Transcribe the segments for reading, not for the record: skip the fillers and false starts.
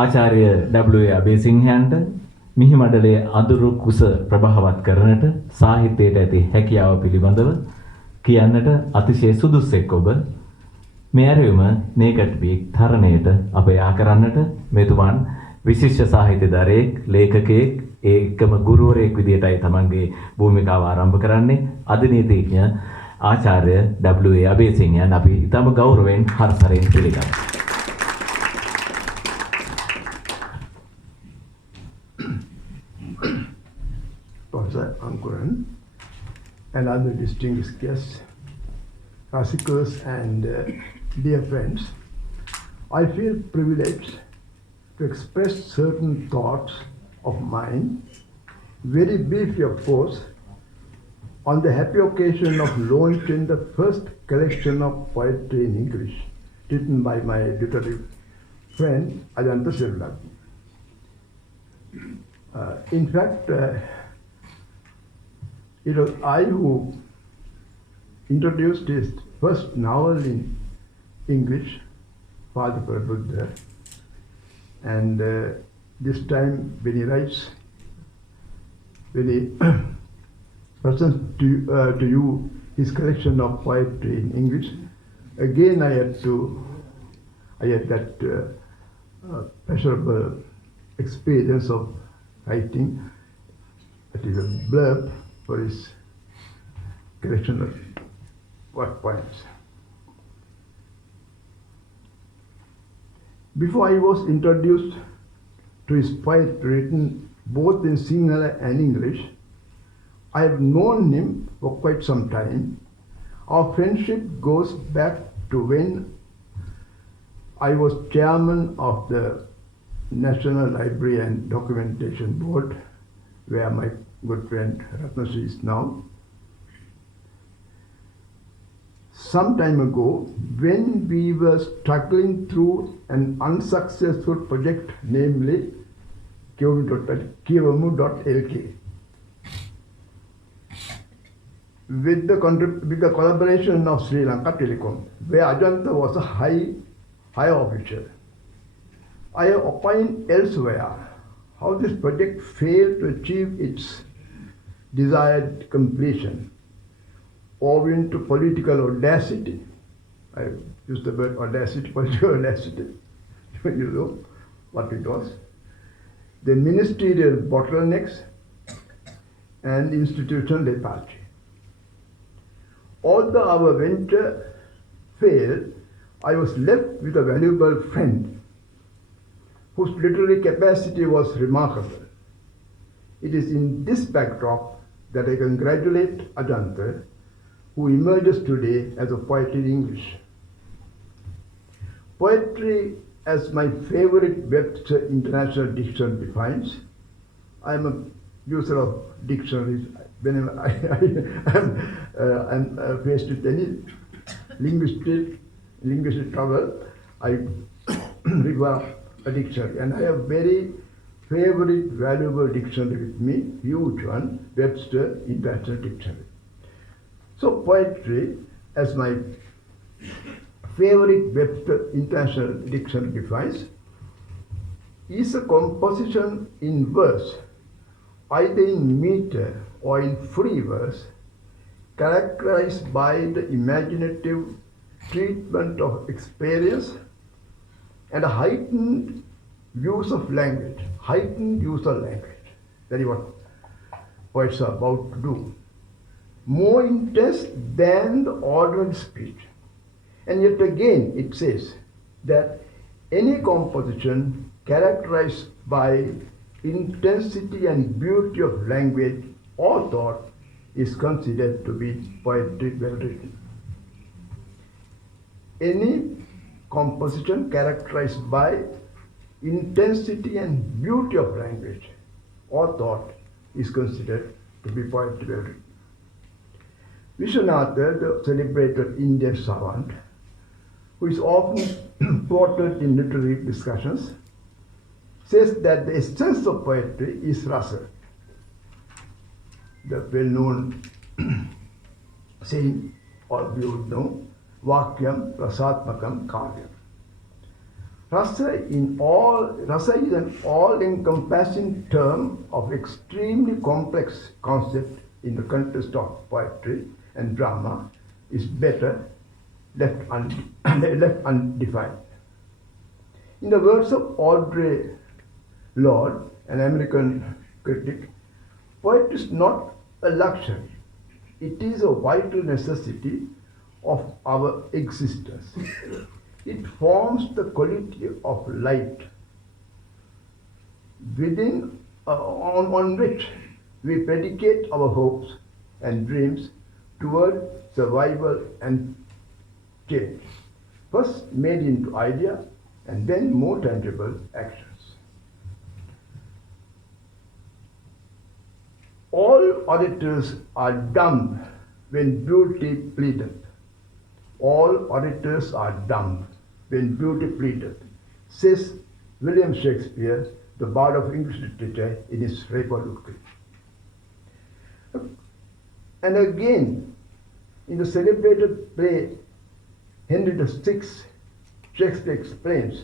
ආචාර්ය W. A. අබේසිංහයන්ට මිහි මඩලයේ අඳුරු කුස ප්‍රභාවත් කරනට සාහිත්‍යයට ඇති හැකියාව පිළිබඳව කියන්නට අතිශය සුදුස්සෙක් ඔබ. මේ ඇරයුම නේකට් බීක් තරණයට අප යා කරන්නට මෙතුමන් විශිෂ්ට සාහිත්‍යදරයෙක්, ලේඛකයෙක්, ඒකම ගුරුවරයෙක් විදියටයි තමන්ගේ භූමිකාව ආරම්භ කරන්නේ. අධිනීතිඥ ආචාර්ය W. A. අබේසිංහයන් අපි ඉතාම ගෞරවයෙන් හර්ෂයෙන් පිළිගන්නවා. Ankuran and other distinguished guests, classicals and dear friends, I feel privileged to express certain thoughts of mine, very briefly of course, on the happy occasion of launching the first collection of poetry in English, written by my literary friend Ajanta Seneviratne. In fact, it was I who introduced his first novel in English, Father for Buddha, and this time when he writes, when he presents to you his collection of poetry in English, again I had that pleasurable experience of writing. It is a blurb for his collection of work poems. Before I was introduced to his poetry written both in Sinhala and English, I have known him for quite some time. Our friendship goes back to when I was chairman of the National Library and Documentation Board, where my good friend Ratnasri is now. Some time ago, when we were struggling through an unsuccessful project, namely Kivamu.lk, with the collaboration of Sri Lanka Telecom, where Ajanta was a high official, I have opined elsewhere how this project failed to achieve its desired completion, owing to political audacity. I use the word audacity, political audacity. You know what it was. The ministerial bottlenecks and institutional lethargy. Although our venture failed, I was left with a valuable friend whose literary capacity was remarkable. It is in this backdrop that I congratulate Ajanta, who emerges today as a poet in English. Poetry, as my favorite Webster International Dictionary defines, I am a user of dictionaries. Whenever I am faced with any linguistic trouble, I refer a dictionary, and I have very favorite valuable dictionary with me, huge one, Webster International Dictionary. So poetry, as my favorite Webster International Dictionary defines, is a composition in verse, either in meter or in free verse, characterized by the imaginative treatment of experience and a heightened use of language. That is what poets are about to do. More intense than the ordinary speech. And yet again it says that any composition characterized by intensity and beauty of language or thought is considered to be poetry well written. Any composition characterized by intensity and beauty of language or thought is considered to be poetry well written. Vishwanatha, the celebrated Indian savant, who is often quoted in literary discussions, says that the essence of poetry is rasa, the well-known saying all of you would know, Vakyam Rasatmakam Kavyam. Rasa is an all-encompassing term of extremely complex concept in the context of poetry and drama is better left undefined. In the words of Audre Lorde, an American critic, poetry is not a luxury. It is a vital necessity of our existence. It forms the quality of light within on which we predicate our hopes and dreams toward survival and change, first made into idea and then more tangible actions. All orators are dumb when beauty pleadeth. All orators are dumb when beauty pleadeth, says William Shakespeare, the bard of English literature, in his Reproductive. And again, in the celebrated play Henry VI, Shakespeare explains,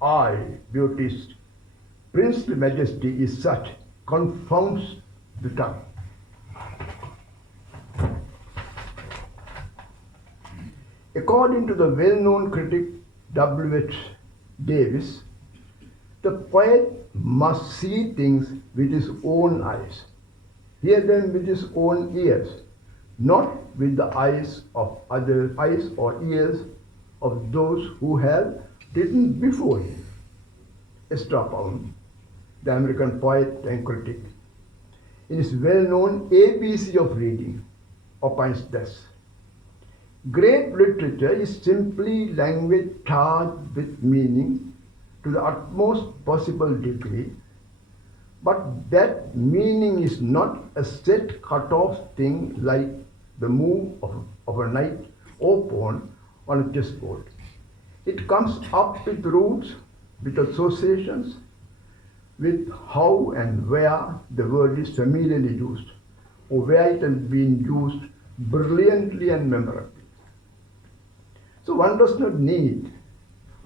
I, beauty's princely majesty is such, confounds the tongue. According to the well-known critic W.H. Davis, the poet must see things with his own eyes, hear them with his own ears, not with the eyes or ears of those who have written before him. Pound, the American poet and critic, in his well-known ABC of reading, opines thus: great literature is simply language charged with meaning to the utmost possible degree, but that meaning is not a set cut-off thing like the move of a knight or pawn on a chessboard. It comes up with roots, with associations, with how and where the word is familiarly used, or where it has been used brilliantly and memorably. So one does not need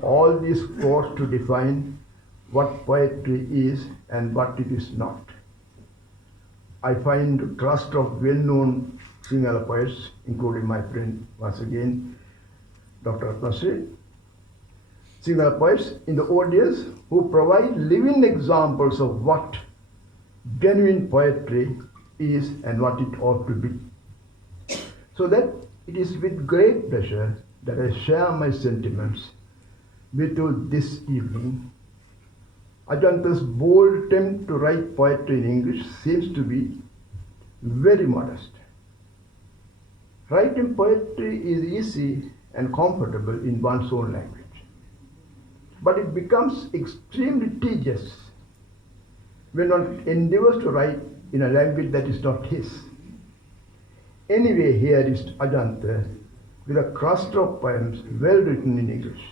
all these quotes to define what poetry is and what it is not. I find a cluster of well-known Sinhala poets, including my friend, once again, Dr. Atmasri, Sinhala poets in the audience who provide living examples of what genuine poetry is and what it ought to be. So that it is with great pleasure that I share my sentiments with you this evening. Ajanta's bold attempt to write poetry in English seems to be very modest. Writing poetry is easy and comfortable in one's own language, but it becomes extremely tedious when one endeavors to write in a language that is not his. Anyway, here is Ajanta with a cluster of poems well written in English,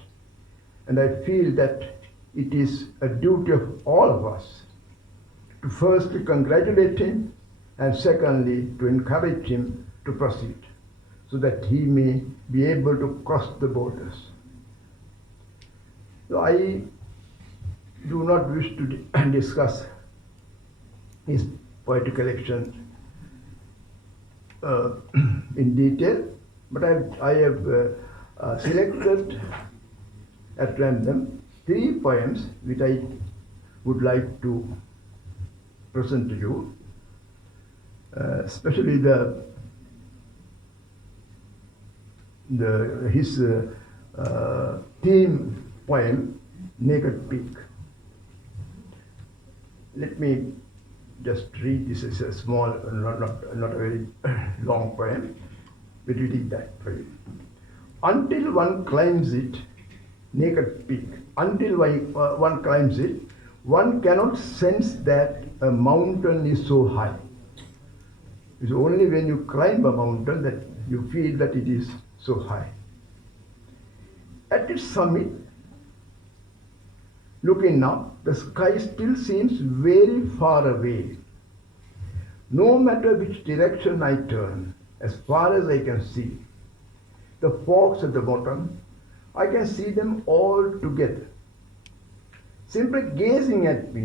and I feel that it is a duty of all of us to firstly congratulate him and secondly to encourage him to proceed so that he may be able to cross the borders. So I do not wish to discuss his poetry collection in detail, but I have selected at random 3 poems which I would like to present to you, especially his theme poem, Naked Peak. Let me just read this as a small, not a very long poem, but reading that for you. Until one climbs it, naked peak, until one climbs it, one cannot sense that a mountain is so high. It's only when you climb a mountain that you feel that it is so high. At its summit, looking up, the sky still seems very far away. No matter which direction I turn, as far as I can see, the fogs at the bottom, I can see them all together, simply gazing at me,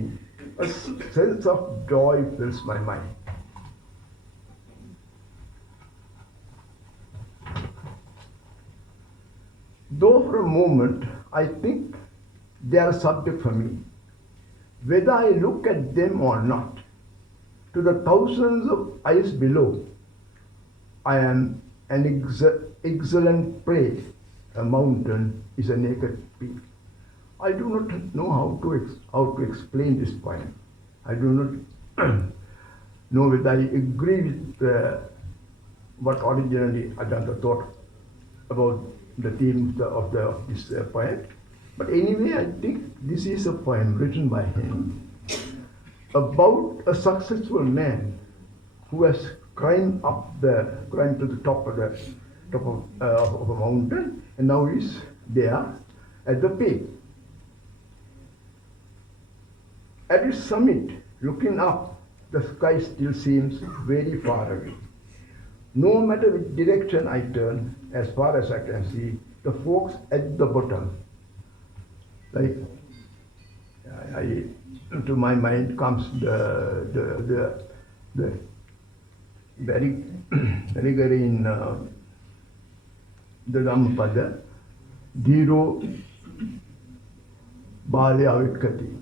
a sense of joy fills my mind. Though for a moment I think they are a subject for me, whether I look at them or not, to the thousands of eyes below, I am an excellent prey. A mountain is a naked peak. I do not know how to explain this point. I do not know whether I agree with what originally Ajanta thought about the theme of this poem. But anyway, I think this is a poem written by him about a successful man who has climbed to the top of a mountain, and now he's there at the peak. At its summit, looking up, the sky still seems very far away. No matter which direction I turn, as far as I can see, the folks at the bottom, like to my mind comes the very in the Dhammapada, Dhiro Bale Avitkati.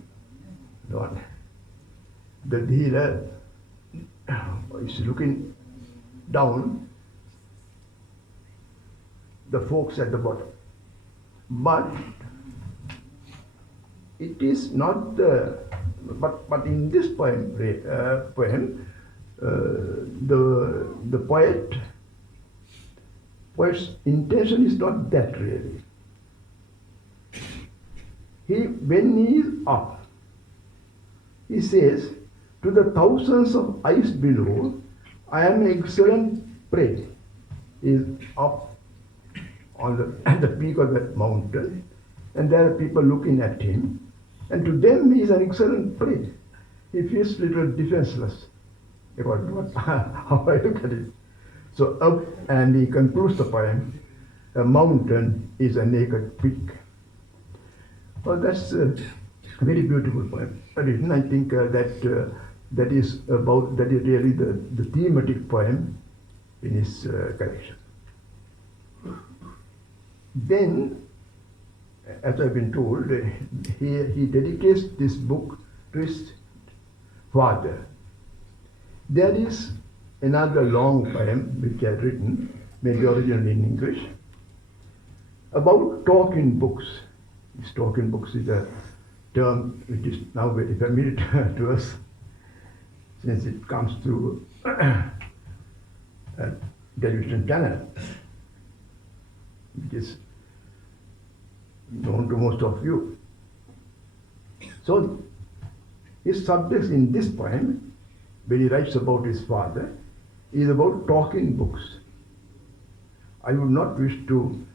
The Dhira is looking down, the folks at the bottom. But it is not but in this poem, the poet's intention is not that really. When he is up, he says, to the thousands of eyes below, I am an excellent prey. He is up at the peak of that mountain, and there are people looking at him, and to them he is an excellent prey. He feels a little defenseless about how I look at it. So up, and he concludes the poem, a mountain is a naked peak. Well, that's a very beautiful poem. Written, I think that is really the thematic poem in his collection. Then, as I've been told, he dedicates this book to his father. There is another long poem which I had written, maybe originally in English, about talking books. These talking books is a term which is now very familiar to us, since it comes through a television channel, which is known to most of you. So his subject in this poem, when he writes about his father, is about talking books. I would not wish to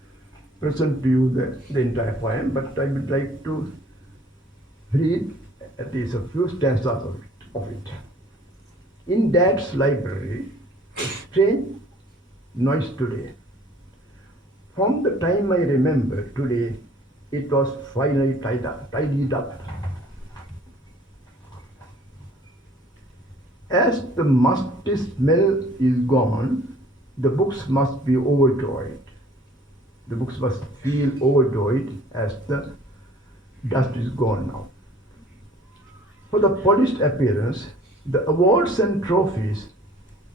present to you the entire poem, but I would like to read at least a few stanzas of it. In Dad's library, a strange noise today. From the time I remember today, it was finally tidied up. As the musty smell is gone, the books must be overjoyed. The books must feel overjoyed as the dust is gone now. For the polished appearance, the awards and trophies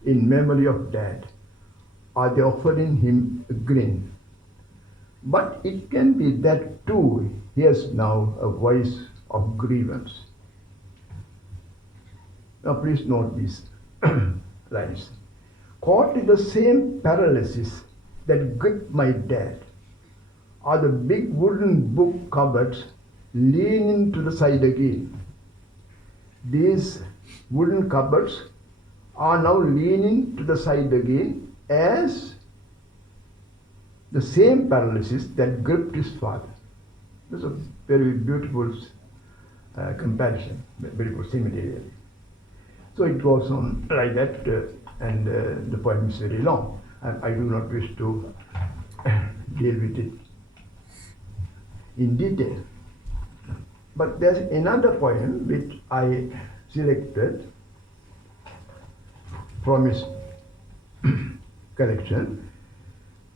in memory of Dad are they offering him a grin. But it can be that too he has now a voice of grievance. Now please note these lines. Caught in the same paralysis that gripped my dad are the big wooden book cupboards leaning to the side again. These wooden cupboards are now leaning to the side again as the same paralysis that gripped his father. This is a very beautiful comparison, very good simile. So it goes on like that, and the poem is very long, and I do not wish to deal with it in detail. But there's another poem which I selected from his collection.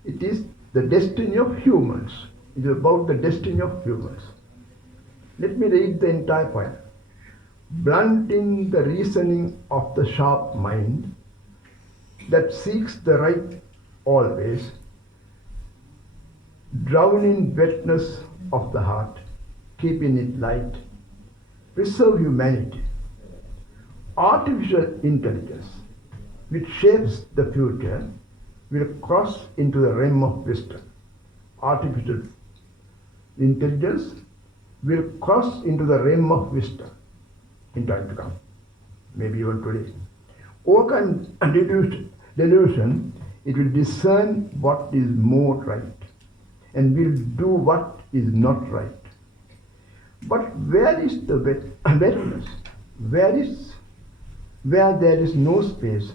It is the destiny of humans. It is about the destiny of humans. Let me read the entire poem. Blunting the reasoning of the sharp mind that seeks the right always, drowning wetness of the heart, keeping it light, preserve humanity. Artificial intelligence, which shapes the future, will cross into the realm of wisdom. Artificial intelligence will cross into the realm of wisdom in time to come, maybe even today. Overcome delusion, it will discern what is more right and will do what is not right. But where is the wetness? Where there is no space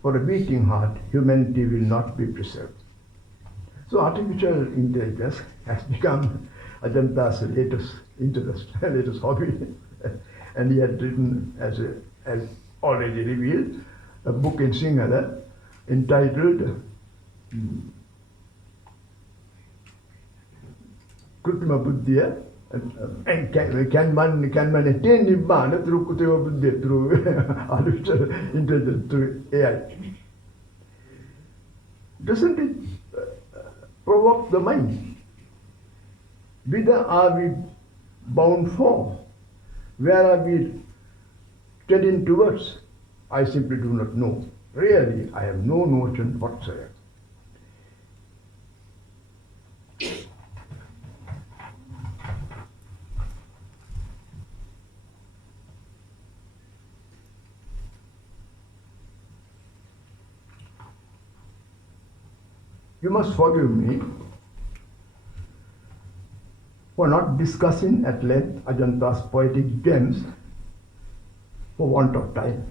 for a beating heart, humanity will not be preserved. So artificial intelligence has become Ajanta's latest interest, latest hobby. And he had written, as already revealed, a book in Sinhala entitled Kritima Buddhiya, and can one attain Nibbana through Kritima Buddhiya, through artificial intelligence, through AI? Doesn't it provoke the mind? Whither are we bound for? Where are we treading towards? I simply do not know. Really, I have no notion whatsoever. You must forgive me for not discussing at length Ajanta's poetic gems for want of time.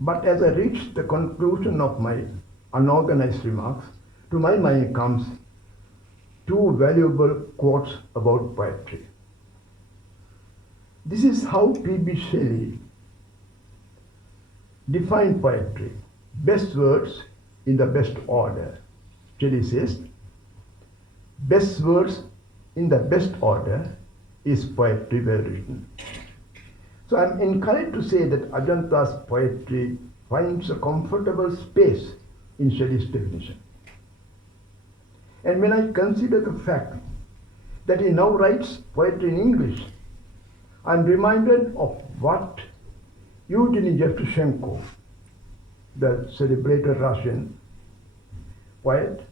But as I reach the conclusion of my unorganized remarks, to my mind comes two valuable quotes about poetry. This is how P.B. Shelley defined poetry. Best words in the best order. Shelley says, best words in the best order is poetry well written. So I'm encouraged to say that Ajanta's poetry finds a comfortable space in Shelley's definition. And when I consider the fact that he now writes poetry in English, I'm reminded of what Eugene Yevtushenko, the celebrated Russian poet,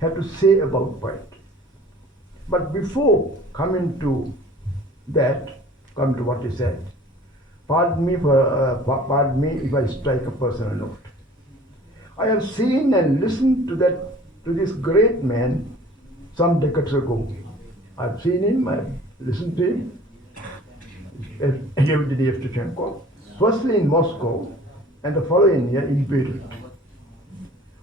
had to say about poetry. But before coming to that, come to what he said, pardon me if I strike a personal note. I have seen and listened to this great man some decades ago. I've seen him, I've listened to him, Evgeny Yevtushenko, firstly in Moscow and the following year in Beirut.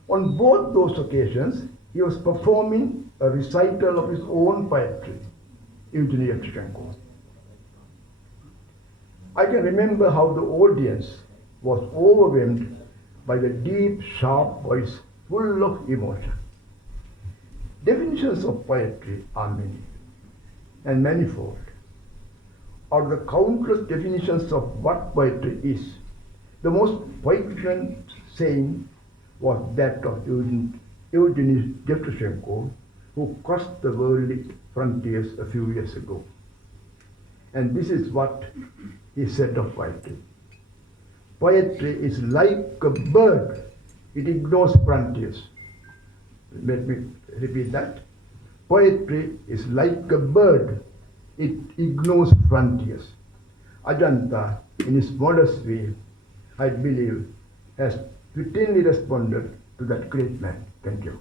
On both those occasions, he was performing a recital of his own poetry, Evgeny Yevtushenko. I can remember how the audience was overwhelmed by the deep, sharp voice full of emotion. Definitions of poetry are many and manifold. Out of the countless definitions of what poetry is, the most poignant saying was that of Evgeny Yevtushenko, who crossed the worldly frontiers a few years ago. And this is what he said of poetry. Poetry is like a bird. It ignores frontiers. Let me repeat that. Poetry is like a bird. It ignores frontiers. Ajanta, in his modest way, I believe, has fittingly responded to that great man. Thank you.